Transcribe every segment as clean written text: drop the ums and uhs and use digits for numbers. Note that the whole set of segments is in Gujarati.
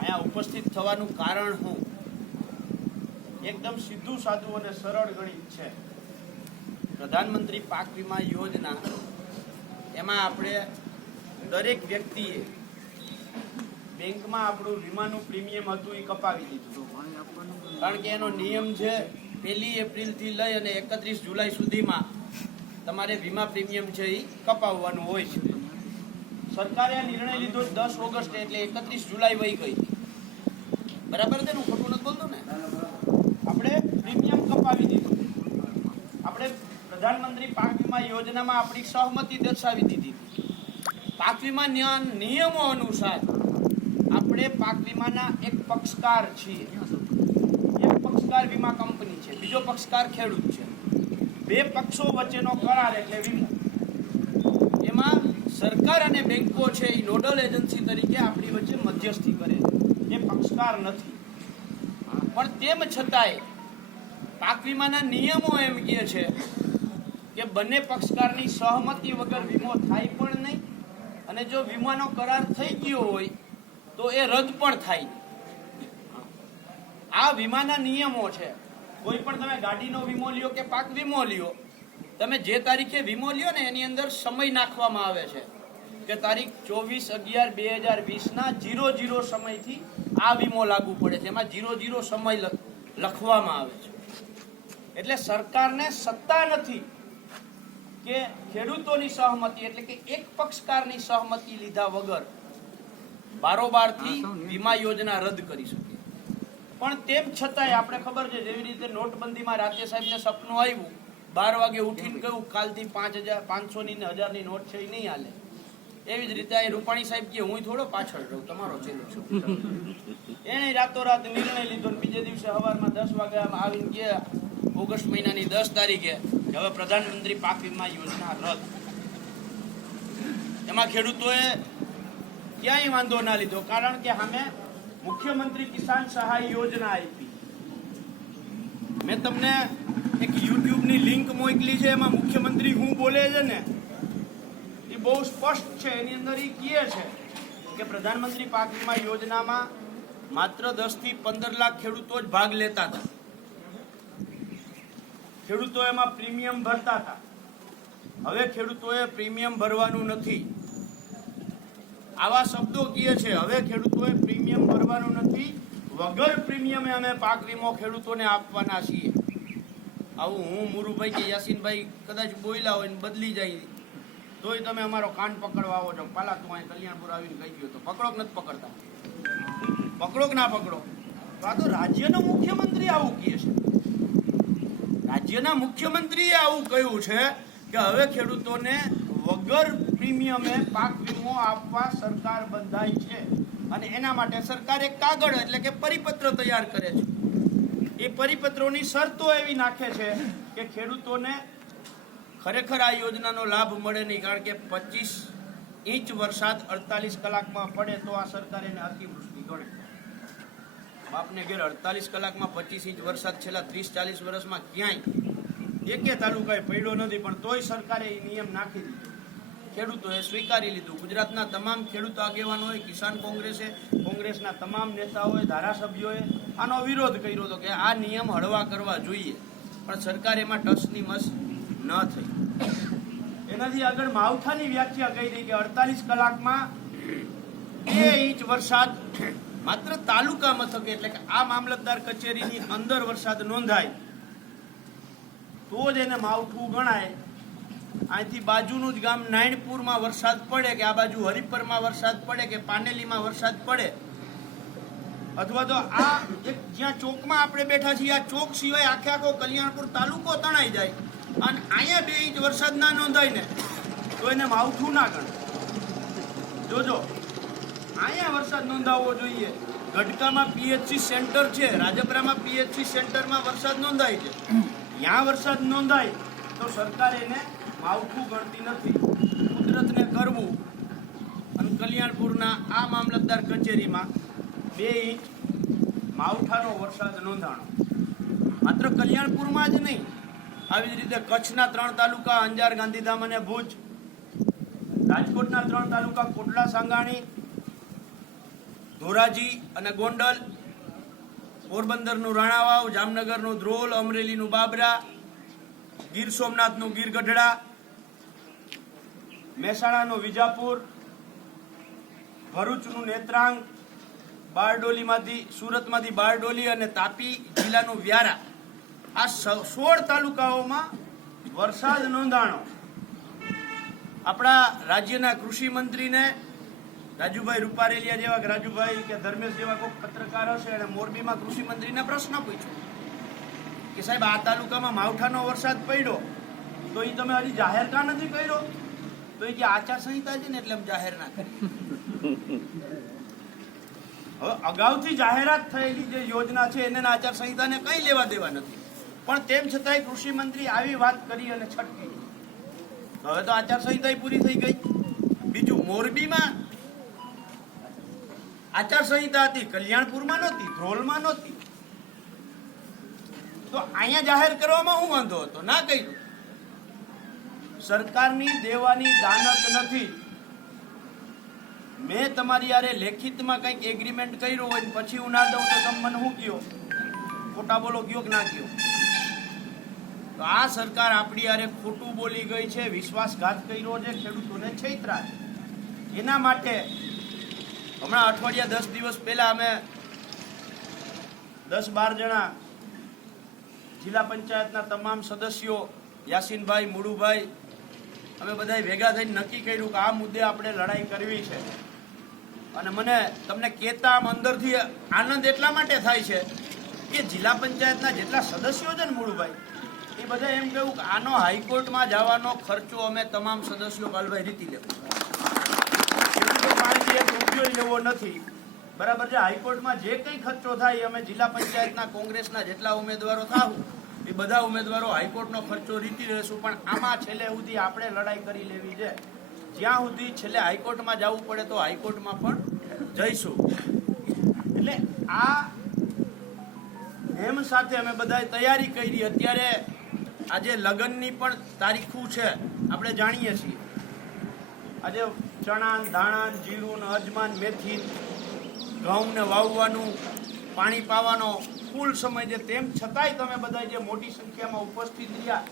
અહીંયા ઉપસ્થિત થવાનું કારણ હું એકદમ સીધું સાદું અને સરળ ગણિત છે. પ્રધાનમંત્રી પાક વીમા યોજના એમાં આપણે દરેક વ્યક્તિએ બેંકમાં આપણું વીમાનું પ્રીમિયમ હતું એ કપાવી દીધું, કારણ કે એનો નિયમ છે 1 એપ્રિલથી લઈ અને 31 જુલાઈ સુધીમાં તમારે વીમા પ્રીમિયમ છે એ કપાવવાનું હોય છે. સરકારે આ નિર્ણય લીધો 10 ઓગસ્ટ એટલે 31 જુલાઈ વહી ગઈ, બરાબર છે ને? હું ખોટું નથી બોલતો ને? આપણે પ્રીમિયમ કપાવી દીધું. આપણે પ્રધાનમંત્રી પાક વીમા યોજનામાં આપણી સહમતિ દર્શાવી દીધી. પાક વીમા નિયમો અનુસાર આપણે પાક વીમાના એક પક્ષકાર છીએ. એક પક્ષકાર વીમા કંપની છે, બીજો પક્ષકાર ખેડૂત છે. બે પક્ષો વચ્ચેનો કરાર એટલે વીમો. એમાં સરકાર અને બેંકો છે એ નોડલ એજન્સી તરીકે આપણી વચ્ચે મધ્યસ્થી કરે છે, એ પક્ષકાર નથી. પણ તેમ છતાંય પાક વીમાના નિયમો એમ કહે છે કે બંને પક્ષકારની સહમતિ વગર વીમો થાય પણ નહીં, અને જો વીમાનો કરાર થઈ ગયો હોય તો એ રદ પણ થાય નહીં. આ વીમાના નિયમો છે. કોઈ પણ તમે ગાડીનો વીમો લ્યો કે પાક વીમો લ્યો, તમે જે તારીખે વીમો લ્યો ને એની અંદર સમય નાખવામાં આવે છે કે તારીખ 24/11/2020 00 સમયથી આ વીમો લાગુ પડે છે. એમાં 00 સમય લખવામાં આવે છે. એટલે સરકારને સત્તા નથી કે ખેડૂતોની સહમતિ એટલે કે એક પક્ષકારની સહમતિ લીધા વગર બારોબારથી વીમા યોજના રદ કરી શકે. પણ તેમ છતાંય આપણે ખબર છે, જેવી રીતે નોટબંધીમાં રાતે સાહેબને સપનું આવ્યું, 12 વાગે ઉઠીને કહ્યું કાલથી 5,000, 500ની ને 1000ની નોટ છે એ નહીં હાલે. એવી જ રીતે આ રૂપાણી સાહેબ કે હું થોડો પાછળ રહું, તમારો ચેલો છું. એને રાતોરાત નિર્ણય લીધો. બીજે દિવસે સવારમાં 10 વાગે આવીને ગયા ઓગસ્ટ મહિનાની 10 તારીખે હવે પ્રધાનમંત્રી પાક વીમા યોજના રદ. એમાં ખેડૂતોએ ક્યાંય વાંધો ના લીધો, કારણ કે સામે મુખ્યમંત્રી કિસાન સહાય યોજના આપી. મેં તમને એક યુટ્યુબની લિંક મોકલી છે, એમાં મુખ્યમંત્રી હું બોલે છે ને એ બહુ સ્પષ્ટ છે. એની અંદર એ કહે છે કે પ્રધાનમંત્રી પાક વીમા યોજનામાં માત્ર 10 થી 15 લાખ ખેડૂતો જ ભાગ લેતા હતા. ખેડૂતો એમાં પ્રીમિયમ ભરતા હતા. હવે ખેડૂતોએ પ્રીમિયમ ભરવાનું નથી, આવા શબ્દો કહે છે. હવે ખેડૂતોએ પ્રીમિયમ ભરવાનું નથી, વગર પ્રીમિયમે અમે પાક વીમો ખેડૂતોને આપવાના છીએ. આવું હું મુરુભાઈ કે યાસીનભાઈ કદાચ બોલ્યા હોય ને બદલી જાય તોય તમે અમારો કાન પકડવા આવો છો. પાલા તું અહીં કલ્યાણપુર આવીને કહી ગયો તો પકડો કે નથી પકડતા? પકડો કે ના પકડો? તો આ તો રાજ્યનો મુખ્યમંત્રી આવું કહે છે. રાજ્યના મુખ્યમંત્રીએ આવું કહ્યું છે કે હવે ખેડૂતોને વગર પ્રીમિયમે પાક વીમો આપવા સરકાર બંધાઈ છે, અને એના માટે સરકાર એક કાગળ એટલે કે પરિપત્ર તૈયાર કરે છે. એ પરિપત્રોની શરતો એવી નાખે છે કે ખેડૂતોને ખરેખર આ યોજનાનો લાભ મળે નહીં, કારણ કે 25 ઇંચ વરસાદ 48 કલાકમાં પડે તો આ સરકાર એને અતિવૃષ્ટિ ગણે. બાપને ઘેર 48 કલાકમાં 25 ઇંચ વરસાદ છેલ્લા 30-40 વર્ષમાં ક્યાંય એકે તાલુકાએ પડ્યો નથી, પણ તોય સરકારે એ નિયમ નાખી દીધો. ખેડૂતોએ સ્વીકારી લીધું. ગુજરાતના તમામ ખેડૂત આગેવાનોએ, કિસાન કોંગ્રેસના તમામ નેતાઓએ, ધારાસભ્યોએ આનો વિરોધ કર્યો હતો કે આ નિયમ હળવા કરવા જોઈએ, પણ સરકાર એમાં ટસની મસ ન થઈ. એનાથી આગળ માવઠાની વ્યાખ્યા કરી કે 48 કલાકમાં 2 ઇંચ વરસાદ માત્ર તાલુકા મથકે એટલે કે આ મામલતદાર કચેરીની અંદર વરસાદ નોંધાય તો જ એને માવઠું ગણાય. અહીંથી બાજુનું જ ગામ નાયણપુરમાં વરસાદ પડે, કે આ બાજુ હરિપરમાં વરસાદ પડે, કે પાનેલીમાં વરસાદ પડે, અથવા તો આ એક જ્યાં ચોકમાં આપણે બેઠા છીએ આ ચોક સિવાય આખો કલ્યાણપુર તાલુકો તણાઈ જાય અને અહીંયા 2 ઇંચ વરસાદ ના નોંધાય ને તો એને માવઠું ના ગણે. જોજો, અહીંયા વરસાદ નોંધાવવો જોઈએ. ગઢકામાં PHC સેન્ટર છે, રાજપરામાં PHC સેન્ટરમાં વરસાદ નોંધાય છે. ત્યાં વરસાદ નોંધાય તો સરકાર એને માવઠું ગણતી નથી. કુદરતને કરવું અને કલ્યાણપુરના આ મામલતદાર કચેરીમાં 2 ઇંચ માવઠાનો વરસાદ નોંધાણો. માત્ર કલ્યાણપુરમાં જ નહીં, આવી જ રીતે કચ્છના 3 તાલુકા અંજાર, ગાંધીધામ અને ભુજ, રાજકોટના 3 તાલુકા કોટડા, સાંગાણી, ધોરાજી અને ગોંડલ, પોરબંદરનું રાણાવાવ, જામનગરનું ધ્રોલ, અમરેલીનું બાબરા, ગીર સોમનાથનું ગીર ગઢડા, મહેસાણાનું વિજાપુર, ભરૂચનું નેત્રાંગ, બારડોલીમાંથી સુરતમાંથી બારડોલી અને તાપી જિલ્લાનું વ્યારા, આ 16 તાલુકાઓમાં વરસાદ નોંધાણો. આપણા રાજ્યના કૃષિ મંત્રીને રાજુભાઈ રૂપારેલિયા જેવા કે રાજુભાઈ કે ધર્મેશ જેવા કોઈ પત્રકાર હશે અને મોરબીમાં કૃષિ મંત્રીને પ્રશ્ન પૂછ્યો કે સાહેબ આ તાલુકામાં માવઠાનો વરસાદ પડ્યો તો એ તમે હજી જાહેર કા નથી કર્યો? તો એ કે આચારસંહિતા છે ને એટલે અમે જાહેર ના કરી. હવે અગાઉથી જાહેરાત થયેલી જે યોજના છે એને આચારસંહિતાને કંઈ લેવા દેવા નથી, પણ તેમ છતાંય કૃષિ મંત્રી આવી વાત કરી અને છટકી. હવે તો આચારસંહિતા પૂરી થઈ ગઈ. બીજું, મોરબીમાં આચારસંહિતા હતી, કલ્યાણપુરમાં નહોતી, ધ્રોલમાં નહોતી, તો અહીંયા જાહેર કરવામાં શું વાંધો હતો? ના કર્યું. સરકારની દેવાની દાનત નથી. મેં તમારી યારે લેખિતમાં કંઈક એગ્રીમેન્ટ કર્યું હોય પછી હું ના દઉં તો તમે મને શું કહો? ખોટા બોલો કયો કે ના કયો? તો આ સરકાર આપણી યારે ખોટું બોલી ગઈ છે, વિશ્વાસઘાત કર્યો છે, ખેડૂતોને છેતરા. એના માટે હમણાં અઠવાડિયા 10 દિવસ પહેલા અમે 10-12 જણા જિલ્લા પંચાયતના તમામ સદસ્યો, યાસીનભાઈ, મુડુભાઈ, અમે બધાએ ભેગા થઈને નક્કી કર્યું કે આ મુદ્દે આપણે લડાઈ કરવી છે. અને મને તમને કહેતા આમ અંદરથી આનંદ એટલા માટે થાય છે કે જિલ્લા પંચાયતના જેટલા સદસ્યો છે ને મુડુભાઈ, એ બધા એમ કહ્યું કે આનો હાઈકોર્ટમાં જવાનો ખર્ચો અમે તમામ સદસ્યો કાલભાઈ રીતી લેવું. લેવો નથી, બરાબર છે. હાઈકોર્ટમાં જે કંઈ ખર્ચો થાય અમે જિલ્લા પંચાયતના કોંગ્રેસના જેટલા ઉમેદવારો થાવ એ બધા ઉમેદવારો હાઈકોર્ટનો ખર્ચો રીતી લેશું. પણ આમાં છેલ્લે સુધી આપણે લડાઈ કરી લેવી છે. જ્યાં સુધી છેલ્લે હાઈકોર્ટમાં જવું પડે તો હાઈકોર્ટમાં પણ જઈશું. એટલે આ એમ સાથે અમે બધાએ તૈયારી કરી. અત્યારે આજે લગ્નની પણ તારીખો છે, આપણે જાણીએ છીએ. આજે ચણા, ધાણા, જીરું, અજમાન, મેથી, ઘઉંને વાવવાનું, પાણી પાવાનો ફૂલ સમય છે. તેમ છતાંય તમે બધા જે મોટી સંખ્યામાં ઉપસ્થિત રહ્યા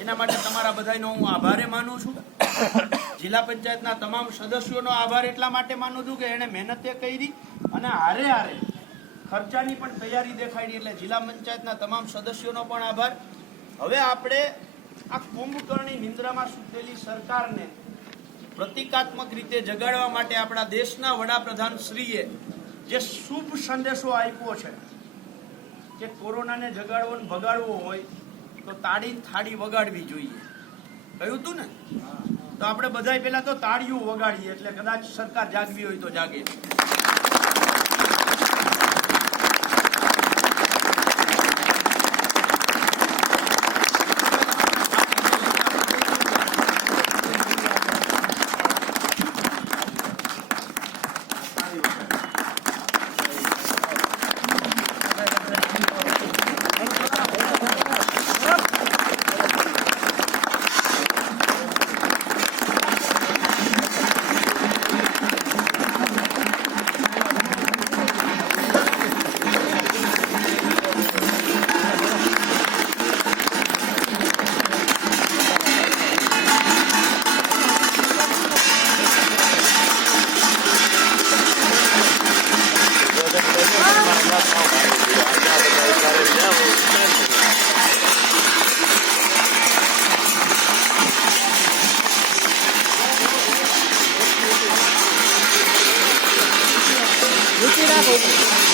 એના માટે તમારા બધાનો હું આભારે માનું છું. જિલ્લા પંચાયતના તમામ સદસ્યોનો આભાર એટલા માટે માનું છું કે એણે મહેનતે કરી અને હારે હારે ખર્ચાની પણ તૈયારી દેખાડી. એટલે જિલ્લા પંચાયતના તમામ સદસ્યોનો પણ આભાર. હવે આપણે આ કુંભકર્ણી નિંદ્રામાં સૂતેલી સરકારને પ્રતિકાત્મક રીતે જગાડવા માટે આપણા દેશના વડાપ્રધાન શ્રીએ જે શુભ સંદેશો આપ્યો છે કે કોરોનાને જગાડવો ને ભગાડવો હોય તો તાળી થાળી વગાડવી જોઈએ, કહ્યું હતું ને? તો આપણે બધાય પહેલા તો તાળીઓ વગાડીએ એટલે કદાચ સરકાર જાગવી હોય તો જાગે. રુચિ રાખો.